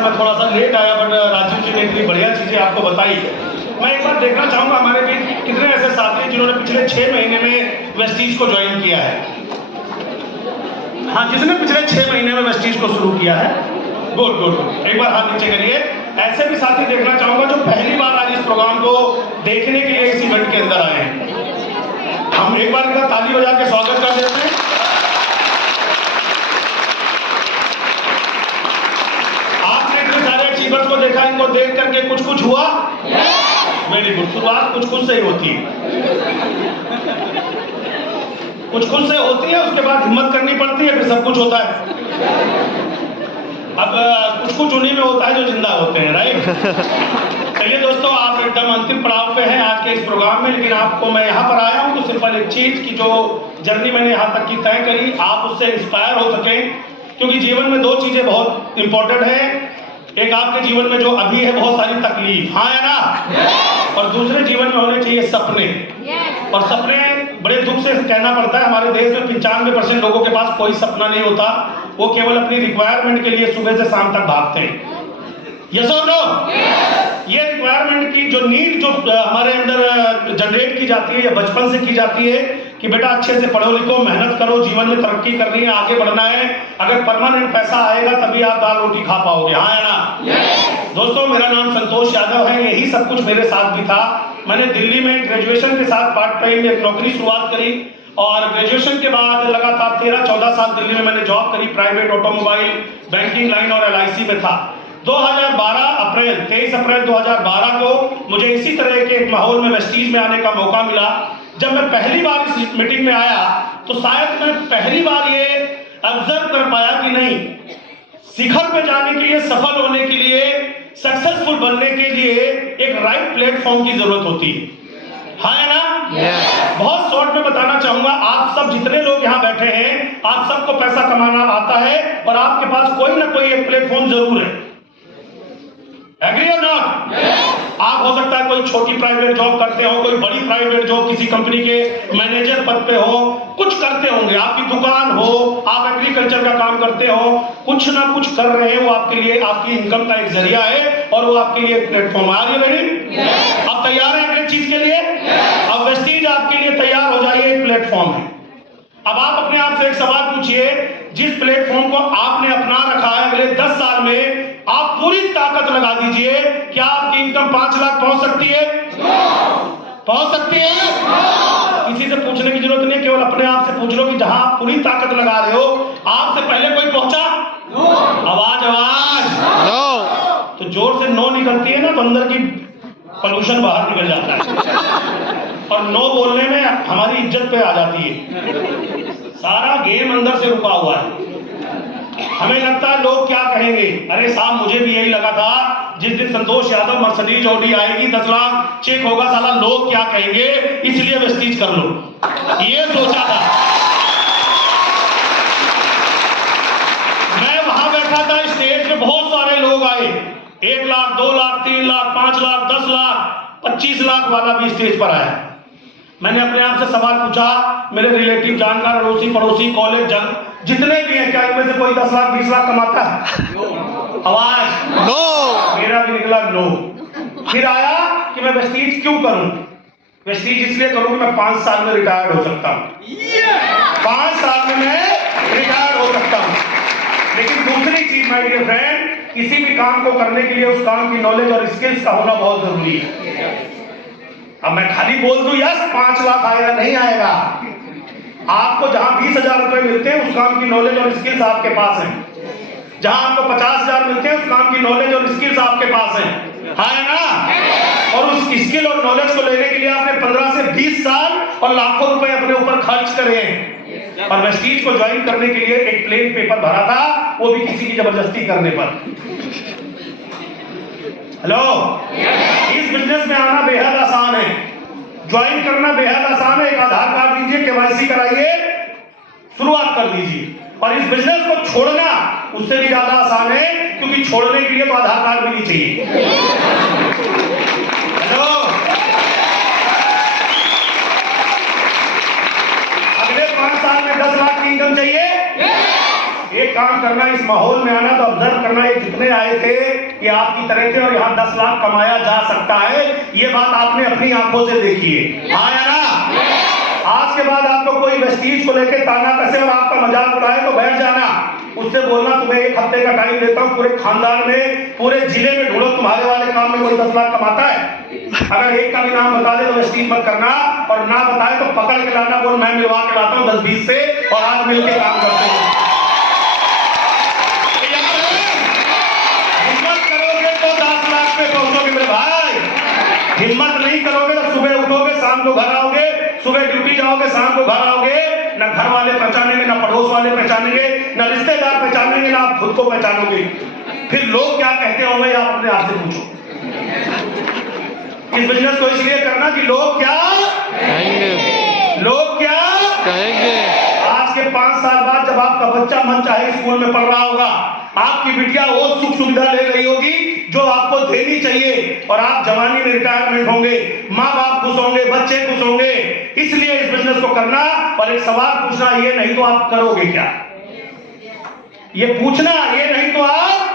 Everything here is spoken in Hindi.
है मैं थोड़ा सा लेट आया, बट राजीव जी ने इतनी बढ़िया चीज़ें आपको बताई। मैं एक बार देखना चाहूँगा हमारे बीच कितने ऐसे साथी हैं जिन्होंने पिछले 6 महीने में वेस्टीज को ज्वाइन किया है। हाँ, जिसने पिछले 6 महीने में वेस्टीज को शुरू किया है, गुड गुड गुड, एक बार हाथ नीचे करिए। ऐसे भी साथी देखना चाहूँगा जो पहली बार आज इस प्रोग्राम को देखने के लिए इस इवेंट के अंदर आए हैं। हम एक बार इनका ताली बजा के स्वागत कर देते हैं। को देखा, इनको देख करके कुछ कुछ हुआ? Very good. शुरुआत कुछ कुछ से ही होती है, कुछ कुछ से होती है, उसके बाद हिम्मत करनी पड़ती है, फिर सब कुछ होता है। अब कुछ कुछ उन्हीं में होता है जो जिंदा होते हैं, राइट? चलिए दोस्तों, आप एकदम अंतिम पड़ाव पे हैं आज के इस प्रोग्राम में, लेकिन आपको मैं यहाँ पर आया हूँ तो सिंपल एक चीज की जो जर्नी मैंने यहाँ तक की तय करी, आप उससे इंस्पायर हो सके। क्योंकि जीवन में 2 चीजें बहुत इंपॉर्टेंट है। एक आपके जीवन में जो अभी है बहुत सारी तकलीफ, हाँ है ना? और दूसरे जीवन में होने चाहिए सपने। और सपने बड़े दुख से कहना पड़ता है, हमारे देश में 95% लोगों के पास कोई सपना नहीं होता। वो केवल अपनी रिक्वायरमेंट के लिए सुबह से शाम तक भागते हैं। यस और नो? ये रिक्वायरमेंट की जो नीड जो हमारे अंदर जनरेट की जाती है या बचपन से की जाती है कि बेटा अच्छे से पढ़ो लिखो, मेहनत करो, जीवन में तरक्की करनी है, आगे बढ़ना है। अगर परमानेंट पैसा आएगा तभी आप दाल रोटी खा पाओगे, हाँ है ना? दोस्तों, मेरा नाम संतोष यादव है। यही सब कुछ मेरे साथ भी था। मैंने दिल्ली में ग्रेजुएशन के साथ पार्ट टाइम एक नौकरी शुरुआत करी और ग्रेजुएशन के बाद लगातार 13-14 साल दिल्ली में मैंने जॉब करी। प्राइवेट ऑटोमोबाइल, बैंकिंग लाइन और LIC में था। 23 अप्रैल 2012 को मुझे इसी तरह के एक माहौल में वेस्टीज में आने का मौका मिला। जब मैं पहली बार इस मीटिंग में आया तो शायद मैं पहली बार ये ऑब्जर्व कर पाया कि नहीं, शिखर पे जाने के लिए, सफल होने के लिए, सक्सेसफुल बनने के लिए एक राइट प्लेटफॉर्म की जरूरत होती है, हाँ है ना? बहुत शॉर्ट में बताना चाहूंगा, आप सब जितने लोग यहाँ बैठे हैं, आप सबको पैसा कमाना आता है और आपके पास कोई ना कोई एक प्लेटफॉर्म जरूर है। एग्री और नॉट? आप हो सकता है कोई छोटी प्राइवेट जॉब करते हो, कोई बड़ी प्राइवेट जॉब किसी कंपनी के मैनेजर पद पे हो, कुछ करते होंगे, आपकी दुकान हो, आप एग्रीकल्चर का काम करते हो, कुछ ना कुछ कर रहे हो, आपके लिए आपकी इनकम का एक जरिया है और वो आपके लिए एक प्लेटफॉर्म। Are you ready? आप तैयार हैं अगले चीज के लिए? अब वेस्टीज आपके लिए तैयार हो जाइए, एक प्लेटफॉर्म है। अब आप अपने आप से एक सवाल पूछिए, जिस प्लेटफॉर्म को आपने अपना रखा है, अगले 10 साल में आप पूरी ताकत लगा दीजिए, क्या आपकी इनकम 5 लाख पहुंच सकती है? पहुंच सकती है? किसी से पूछने की जरूरत नहीं, केवल अपने आप से पूछ लो कि जहां आप पूरी ताकत लगा रहे हो, आपसे पहले कोई पहुंचा? आवाज आवाज। तो जोर से नो निकलती है ना तो अंदर की पोल्यूशन बाहर निकल जाता है और नो बोलने में हमारी इज्जत पे आ जाती है। सारा गेम अंदर से रुका हुआ है। हमें लगता है लोग क्या कहेंगे। अरे साहब, मुझे भी यही लगा था, जिस दिन संतोष यादव मर्सिडीज ऑडी आएगी, 10 लाख चेक होगा, साला लोग क्या कहेंगे, इसलिए वेस्टीज कर लो, ये सोचा था। मैं वहां बैठा था, स्टेज पे बहुत सारे लोग आए, 1 लाख, 2 लाख, 3 लाख, 5 लाख, 10 लाख, 25 लाख वाला भी स्टेज पर आया। मैंने अपने आप से सवाल पूछा, मेरे रिलेटिव, जानकार, अड़ोसी पड़ोसी, कॉलेज जितने भी हैं, क्या इनमें से कोई 10 लाख 20 लाख कमाता है? आवाज नो। मेरा भी निकला नो। फिर आया कि मैं वेस्टीज क्यों करूं? वेस्टीज इसलिए करूं कि मैं 5 साल में रिटायर्ड हो सकता हूं। 5 साल में मैं रिटायर्ड हो सकता हूं। लेकिन दूसरी चीज माय डियर फ्रेंड, किसी भी काम को करने के लिए उस काम की नॉलेज और स्किल्स का होना बहुत जरूरी है। अब मैं खाली बोल दूं यस 5 लाख आएगा, नहीं आएगा। आपको जहां 20,000 रुपए मिलते हैं, उस काम की नॉलेज और स्किल्स आपके पास है। जहां आपको 50,000 मिलते हैं, उस काम की नॉलेज और स्किल्स आपके पास है, हाँ है ना? और उस स्किल और नॉलेज को लेने के लिए आपने 15 से 20 साल और लाखों रुपए अपने ऊपर खर्च करे हैं। और वेस्टीज को ज्वाइन करने के लिए एक प्लेन पेपर भरा था, वो भी किसी की जबरदस्ती करने पर। हेलो, इस बिजनेस में आना बेहद आसान है, ज्वाइन करना बेहद आसान है। एक आधार कार्ड दीजिए, KYC कराइए, शुरुआत कर दीजिए। और इस बिजनेस को छोड़ना उससे भी ज्यादा आसान है, क्योंकि छोड़ने के लिए तो आधार कार्ड भी नहीं चाहिए। हेलो, अगले 5 साल में 10 लाख की इनकम चाहिए? एक काम करना, इस माहौल में आना, तो ऑब्जर्व करना, ये जितने आए थे ये आपकी तरह थे और यहाँ 10 लाख कमाया जा सकता है। ये बात आपने अपनी आंखों से देखी है, हाँ या ना? आज के बाद आपको कोई वेस्टीज को लेकर ताना कसे और आपका मजाक उड़ाए तो बैठ जाना, उससे बोलना तुम्हें 1 हफ्ते का टाइम देता हूँ, पूरे खानदान में, पूरे जिले में ढूंढो तुम्हारे वाले काम में कोई 10 लाख कमाता है। अगर एक का भी नाम बता दे तो वेस्टीज मत करना, और ना बताए तो पकड़ के लाना, बोल मैं मिलवा के लाता हूँ 10-20 से, और आज मिलके काम करते हैं। हिम्मत करोगे तो 10 लाख पे पहुंचोगे मेरे भाई, हिम्मत नहीं करोगे तो सुबह उठोगे शाम को घर आओगे, सुबह ड्यूटी जाओगे शाम को घर आओगे, ना घर वाले पहचानेंगे, ना पड़ोस वाले पहचानेंगे, ना रिश्तेदार पहचानेंगे, ना आप खुद को पहचानोगे। फिर लोग क्या कहते होंगे आप अपने आप से पूछो। इस बिजनेस को इसलिए करना कि लोग क्या कहेंगे, लोग क्या कहेंगे। आज के 5 साल बाद जब आपका बच्चा मन चाहे स्कूल में पढ़ रहा होगा, आपकी बिटिया वो सुख सुविधा ले रही होगी जो आपको देनी चाहिए, और आप जवानी में रिटायरमेंट होंगे, माँ बाप खुश होंगे, बच्चे खुश होंगे। इसलिए इस बिजनेस को करना, और एक सवाल पूछना, ये नहीं तो आप करोगे क्या? ये पूछना, ये नहीं तो आप